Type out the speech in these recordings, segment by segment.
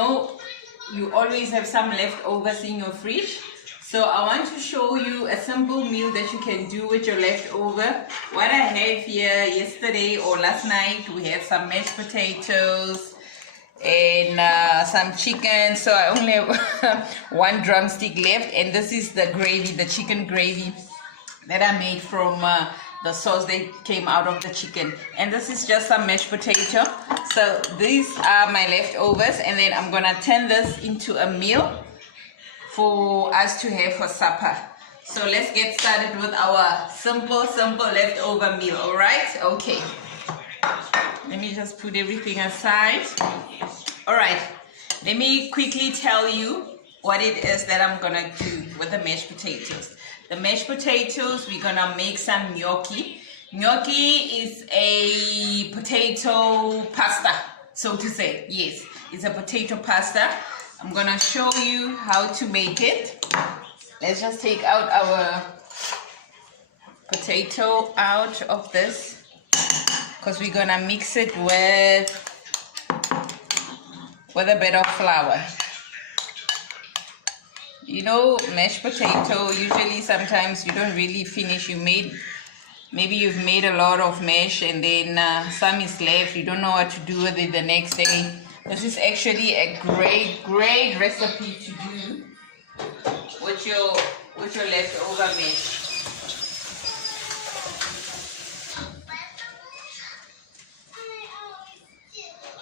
know you always have some leftovers in your fridge. So I want to show you a simple meal that you can do with your leftover. What I have here, yesterday or last night, we had some mashed potatoes and some chicken. So I only have one drumstick left, and this is the gravy, the chicken gravy that I made from the sauce that came out of the chicken. And this is just some mashed potato. So these are my leftovers, and then I'm gonna turn this into a meal for us to have for supper. So let's get started with our simple leftover meal. All right, okay, let me just put everything aside. All right, let me quickly tell you what it is that I'm gonna do with the mashed potatoes. The mashed potatoes, we're gonna make some gnocchi. Gnocchi is a potato pasta, so to say. Yes, it's a potato pasta. I'm gonna show you how to make it. Let's just take out our potato out of this, because we're gonna mix it with a bit of flour. You know, mashed potato, usually sometimes you don't really finish. Maybe you've made a lot of mash and then some is left. You don't know what to do with it the next day. This is actually a great recipe to do with your leftover mash.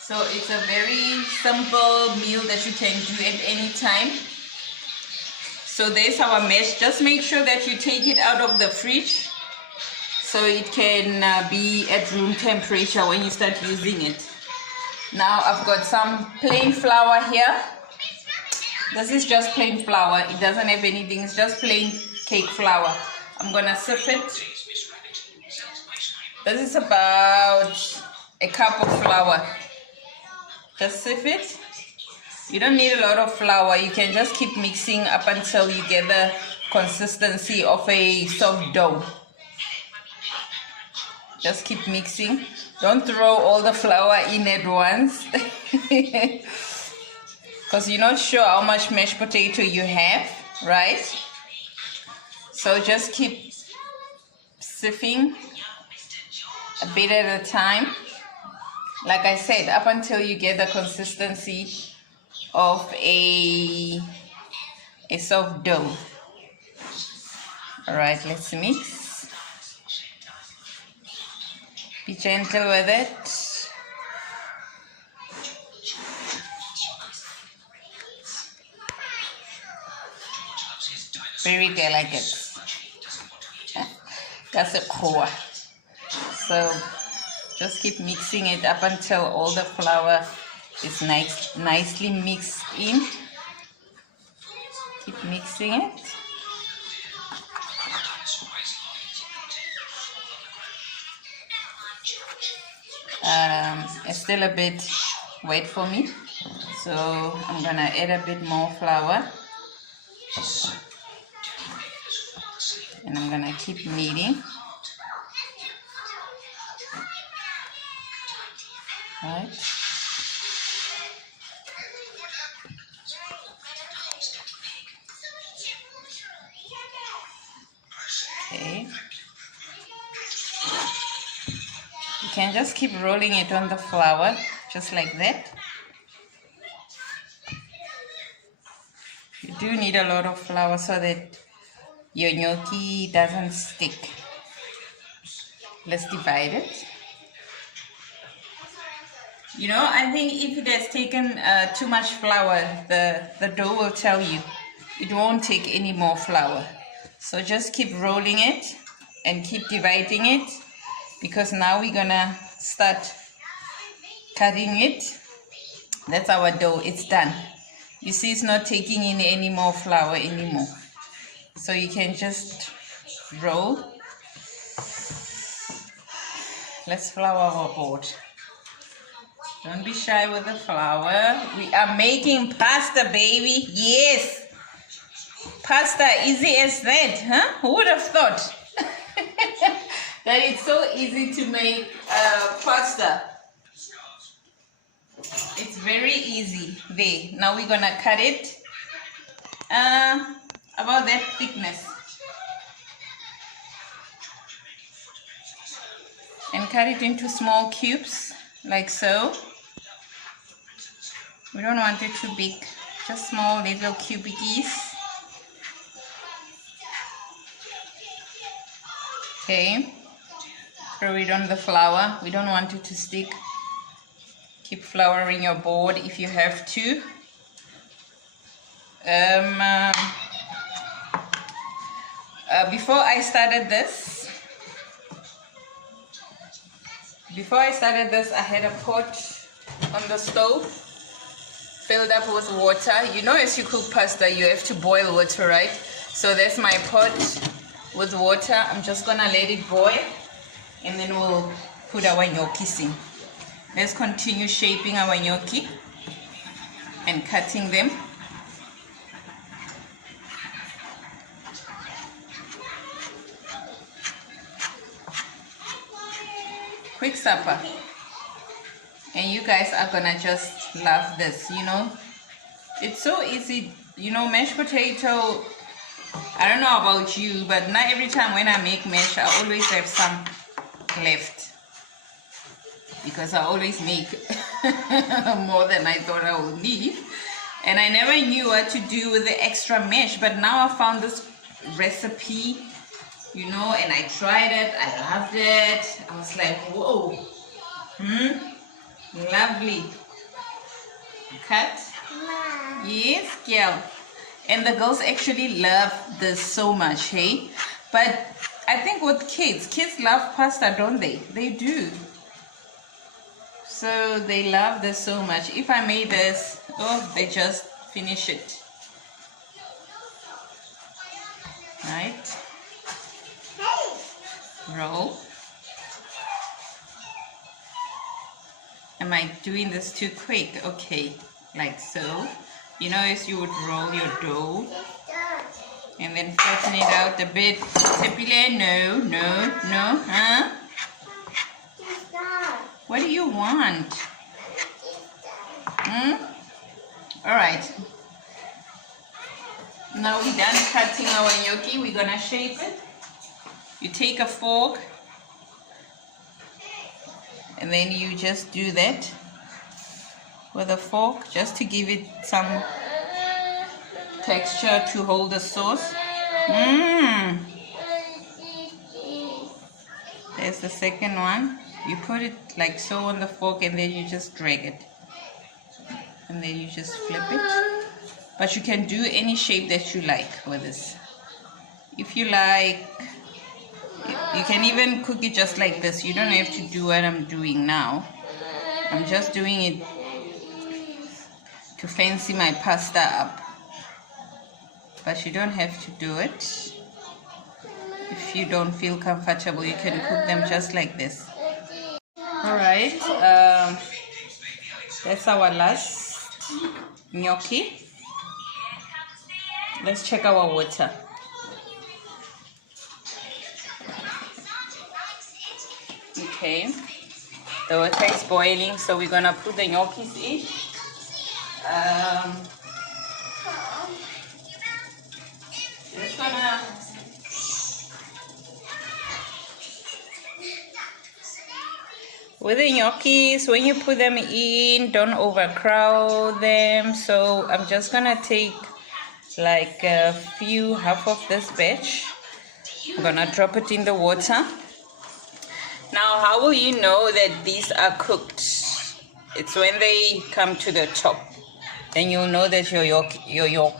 So it's a very simple meal that you can do at any time. So there's our mash. Just make sure that you take it out of the fridge so it can be at room temperature when you start using it. Now I've got some plain flour here. This is just plain flour. It doesn't have anything. It's just plain cake flour. I'm gonna sift it. This is about a cup of flour. Just sift it. You don't need a lot of flour. You can just keep mixing up until you get the consistency of a soft dough. Just keep mixing. Don't throw all the flour in at once, because you're not sure how much mashed potato you have, right? So just keep sifting a bit at a time. Like I said, up until you get the consistency of a soft dough. All right, let's mix. Be gentle with it. Very delicate. That's a core. So just keep mixing it up until all the flour is nicely mixed in. Keep mixing it. It's still a bit wet for me, so I'm gonna add a bit more flour, and I'm gonna keep kneading. Right. Okay. You can just keep rolling it on the flour, just like that. You do need a lot of flour so that your gnocchi doesn't stick. Let's divide it. You know, I think if it has taken too much flour, the dough will tell you. It won't take any more flour. So just keep rolling it and keep dividing it, because now we're gonna start cutting it. That's our dough. It's done. You see, it's not taking in any more flour anymore. So you can just roll. Let's flour our board. Don't be shy with the flour. We are making pasta, baby. Yes. Pasta, easy as that, huh? Who would have thought that it's so easy to make pasta? It's very easy. There. Now we're gonna cut it about that thickness. And cut it into small cubes, like so. We don't want it too big, just small little cubicies. Okay, throw it on the flour. We don't want it to stick. Keep flouring your board if you have to. Before I started this, I had a pot on the stove filled up with water. You know, as you cook pasta, you have to boil water, right? So that's my pot with water. I'm just gonna let it boil, and then we'll put our gnocchis in. Let's continue shaping our gnocchi and cutting them. Quick supper. And you guys are gonna just love this, you know. It's so easy, you know, mashed potato. I don't know about you, but not every time when I make mash, I always have some left. Because I always make more than I thought I would need. And I never knew what to do with the extra mash, but now I found this recipe, you know, and I tried it. I loved it. I was like, whoa. Lovely. Cut. Yes, girl. And the girls actually love this so much, hey? But I think with kids love pasta, don't they? They do. So they love this so much. If I made this, oh, they just finish it. Right? Roll. Am I doing this too quick? Okay, like so. You know, as you would roll your dough and then flatten it out a bit. Tepile, no, huh? What do you want? All right. Now we're done cutting our gnocchi. We're gonna shape it. You take a fork and then you just do that with a fork just to give it some texture to hold the sauce. There's the second one. You put it like so on the fork and then you just drag it. And then you just flip it. But you can do any shape that you like with this. If you like, you can even cook it just like this. You don't have to do what I'm doing now. I'm just doing it to fancy my pasta up. But you don't have to do it. If you don't feel comfortable, you can cook them just like this. Alright, that's our last gnocchi. Let's check our water. Okay, the water is boiling, so we're gonna put the gnocchis in. Just gonna with the gnocchis, when you put them in, don't overcrowd them. So I'm just gonna take like a few, half of this batch. I'm gonna drop it in the water. Now, how will you know that these are cooked? It's when they come to the top. Then you'll know that your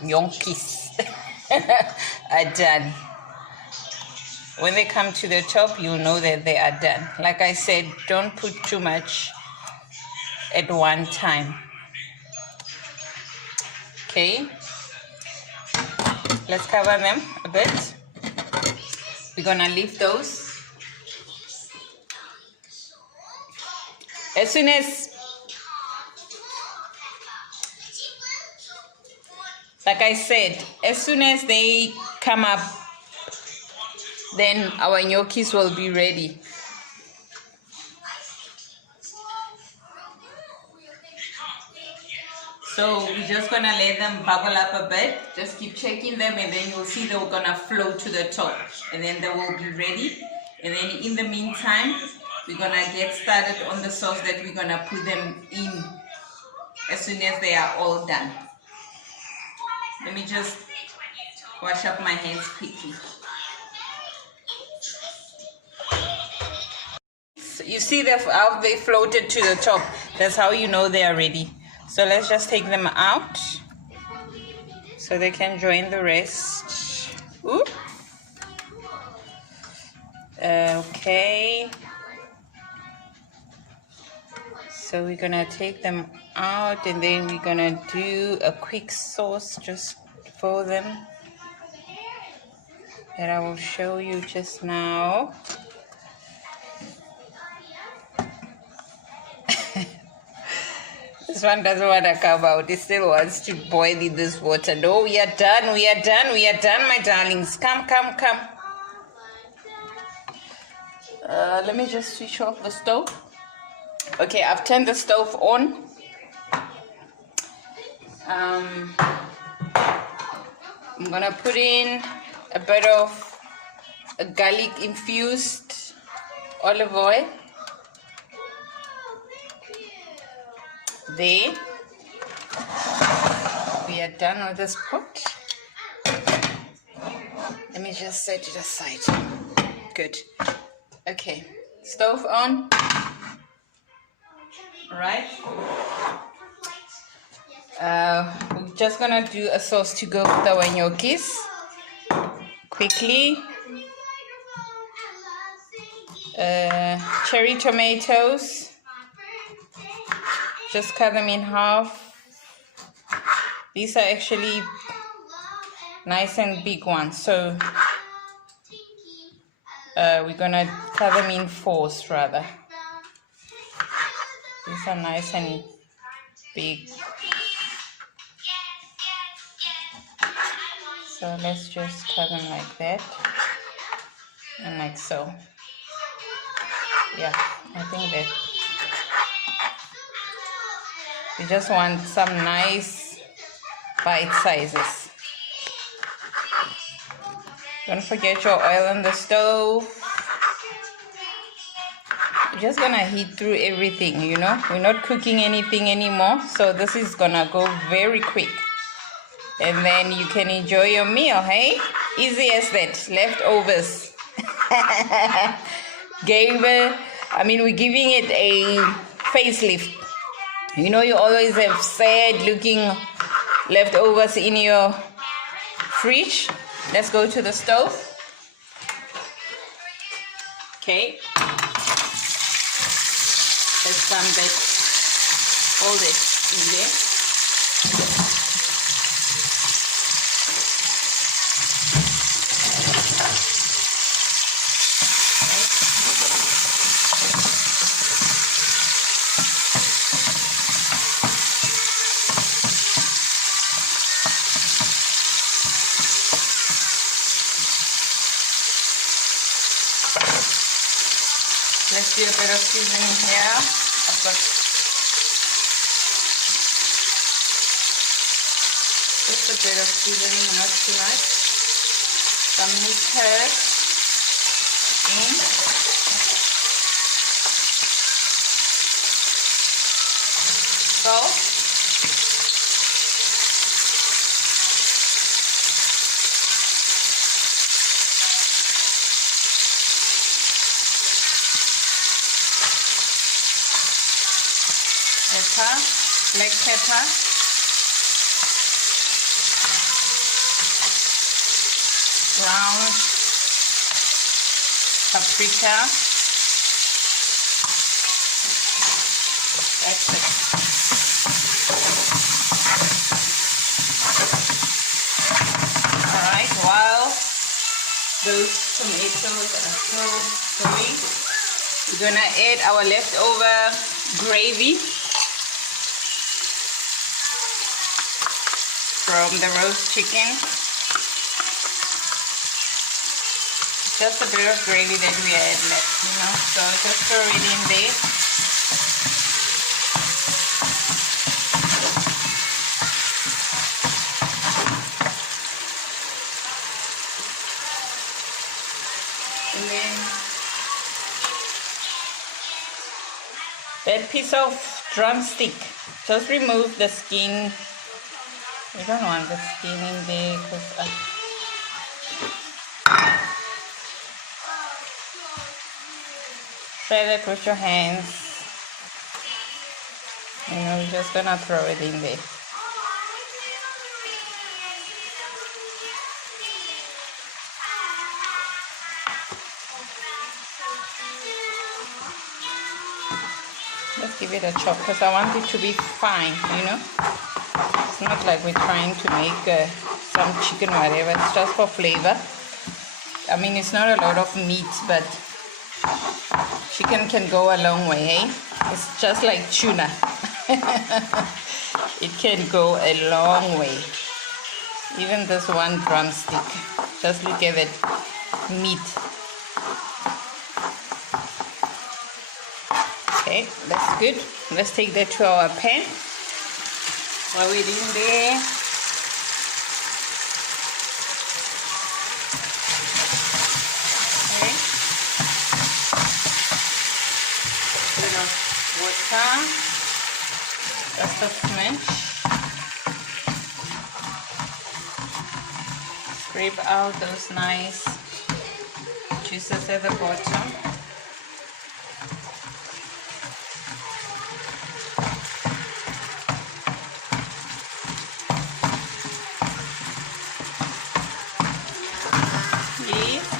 gnocchis are done. When they come to the top, you'll know that they are done. Like I said, don't put too much at one time. Okay. Let's cover them a bit. We're gonna leave those. As soon as, like I said, as soon as they come up, then our gnocchis will be ready. So we're just gonna let them bubble up a bit. Just keep checking them, and then you'll see they're gonna float to the top, and then they will be ready. And then in the meantime, we're gonna get started on the sauce that we're gonna put them in as soon as they are all done. Let me just wash up my hands quickly. So you see how they floated to the top. That's how you know they are ready. So let's just take them out so they can join the rest. Ooh. Okay. So we're gonna take them out, and then we're gonna do a quick sauce just for them that I will show you just now. This one doesn't want to come out. It still wants to boil in this water. No, we are done. We are done. We are done, my darlings. Come, come, come. Let me just switch off the stove. Okay, I've turned the stove on. I'm gonna put in a bit of a garlic infused olive oil. There. We are done with this pot. Let me just set it aside. Good. Okay, stove on. Alright. We're just gonna do a sauce to go with our gnocchis. Quickly. Cherry tomatoes. Just cut them in half. These are actually nice and big ones, so we're gonna cut them in fours rather. These are nice and big. So let's just cut them like that and like so. Yeah, I think that we just want some nice bite sizes. Don't forget your oil on the stove. You're just gonna heat through everything, you know. We're not cooking anything anymore, so this is gonna go very quick. And then you can enjoy your meal, hey? Easy as that. Leftovers. We're giving it a facelift. You know, you always have sad looking leftovers in your fridge. Let's go to the stove. Okay. Let's dump that, all this in there. Let's do a bit of seasoning here. I've got just a bit of seasoning, not too much. Some mixed herbs in. Salt. Pepper, black pepper, brown paprika. That's it. Alright, while those tomatoes are still going, we're gonna add our leftover gravy from the roast chicken. Just a bit of gravy that we had left, you know, so just throw it in there. that piece of drumstick, just remove the skin. You don't want the skin in there because shred it with your hands. You know, you're just gonna throw it in there. Let's give it a chop because I want it to be fine, you know. It's not like we're trying to make some chicken whatever, it's just for flavor. I mean, it's not a lot of meat, but chicken can go a long way, eh? It's just like tuna. It can go a long way. Even this one drumstick, just look at it, meat. Okay, that's good. Let's take that to our pan. Throw it in there. Okay. Bit of water. Just a smidge. Scrape out those nice juices at the bottom.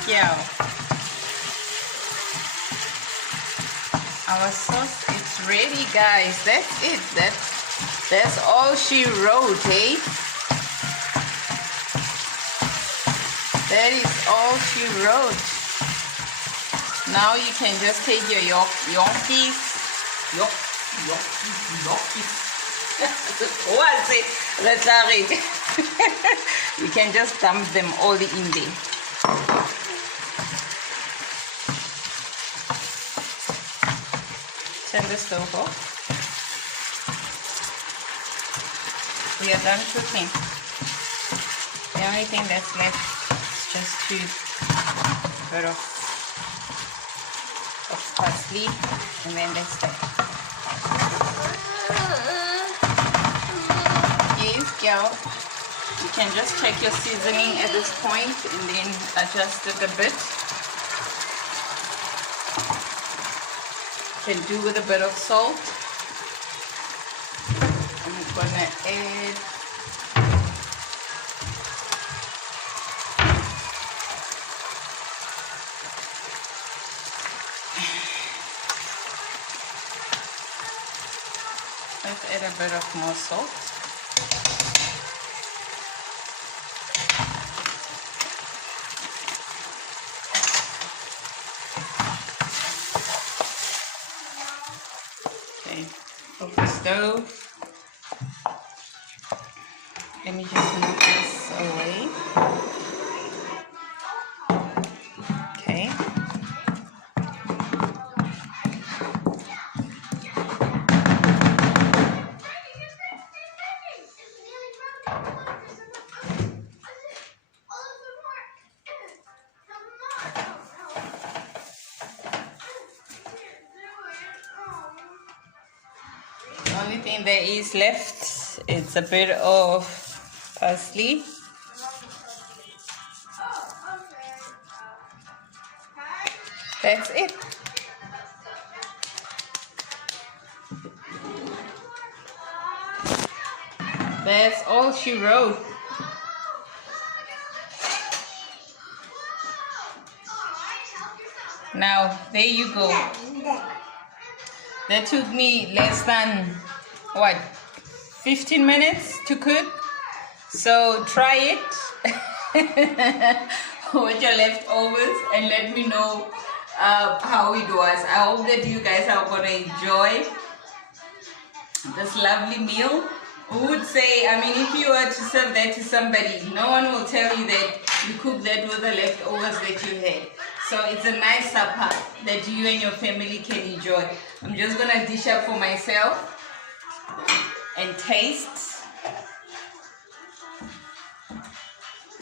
Yeah. Our sauce is ready, guys. That's it. That's all she wrote, eh? That is all she wrote. Now you can just take your yolkies. What's it? Let's have it. You can just dump them all in there. Turn the stove off. We are done cooking. The only thing that's left is just to put of parsley, and then that's that. Yes, girl. You can just check your seasoning at this point and then adjust it a bit. You can do with a bit of salt. I'm gonna add a bit of more salt. Okay, off the stove. Let me just move this away. Okay. The only thing there is left, it's a bit of parsley. That's it. That's all she wrote. Now, there you go. That took me less than, what, 15 minutes to cook. So try it with your leftovers and let me know how it was. I hope that you guys are going to enjoy this lovely meal. Who would say, I mean, if you were to serve that to somebody, no one will tell you that you cooked that with the leftovers that you had. So it's a nice supper that you and your family can enjoy. I'm just going to dish up for myself and taste.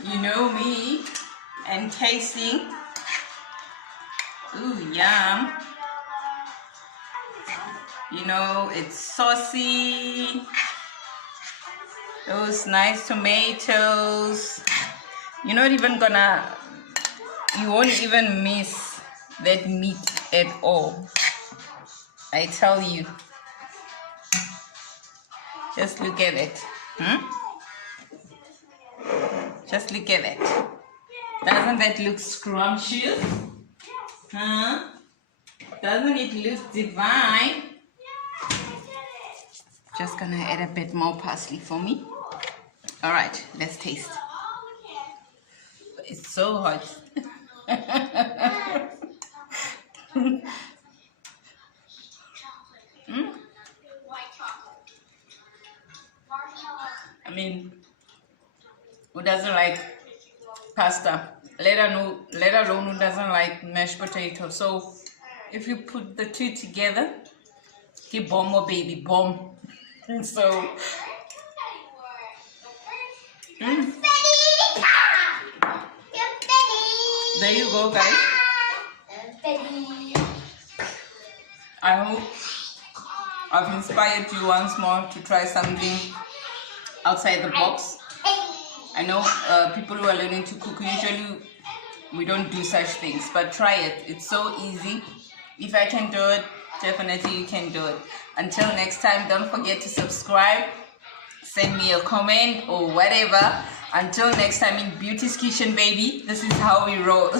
You know me and tasting. Ooh, yum. You know, it's saucy. Those nice tomatoes. You're not even gonna, you won't even miss that meat at all. I tell you. Just look at it. Just look at it. Doesn't that look scrumptious? Huh? Doesn't it look divine? Just gonna add a bit more parsley for me. All right, let's taste. It's so hot. I mean, who doesn't like pasta? Let alone who doesn't like mashed potato. So if you put the two together, keep bomb or baby bomb. So there you go, guys. I hope I've inspired you once more to try something outside the box. I know people who are learning to cook, usually we don't do such things, but try it. It's so easy. If I can do it, definitely you can do it. Until next time, don't forget to subscribe, send me a comment or whatever. Until next time in Beauty's Kitchen, baby, this is how we roll.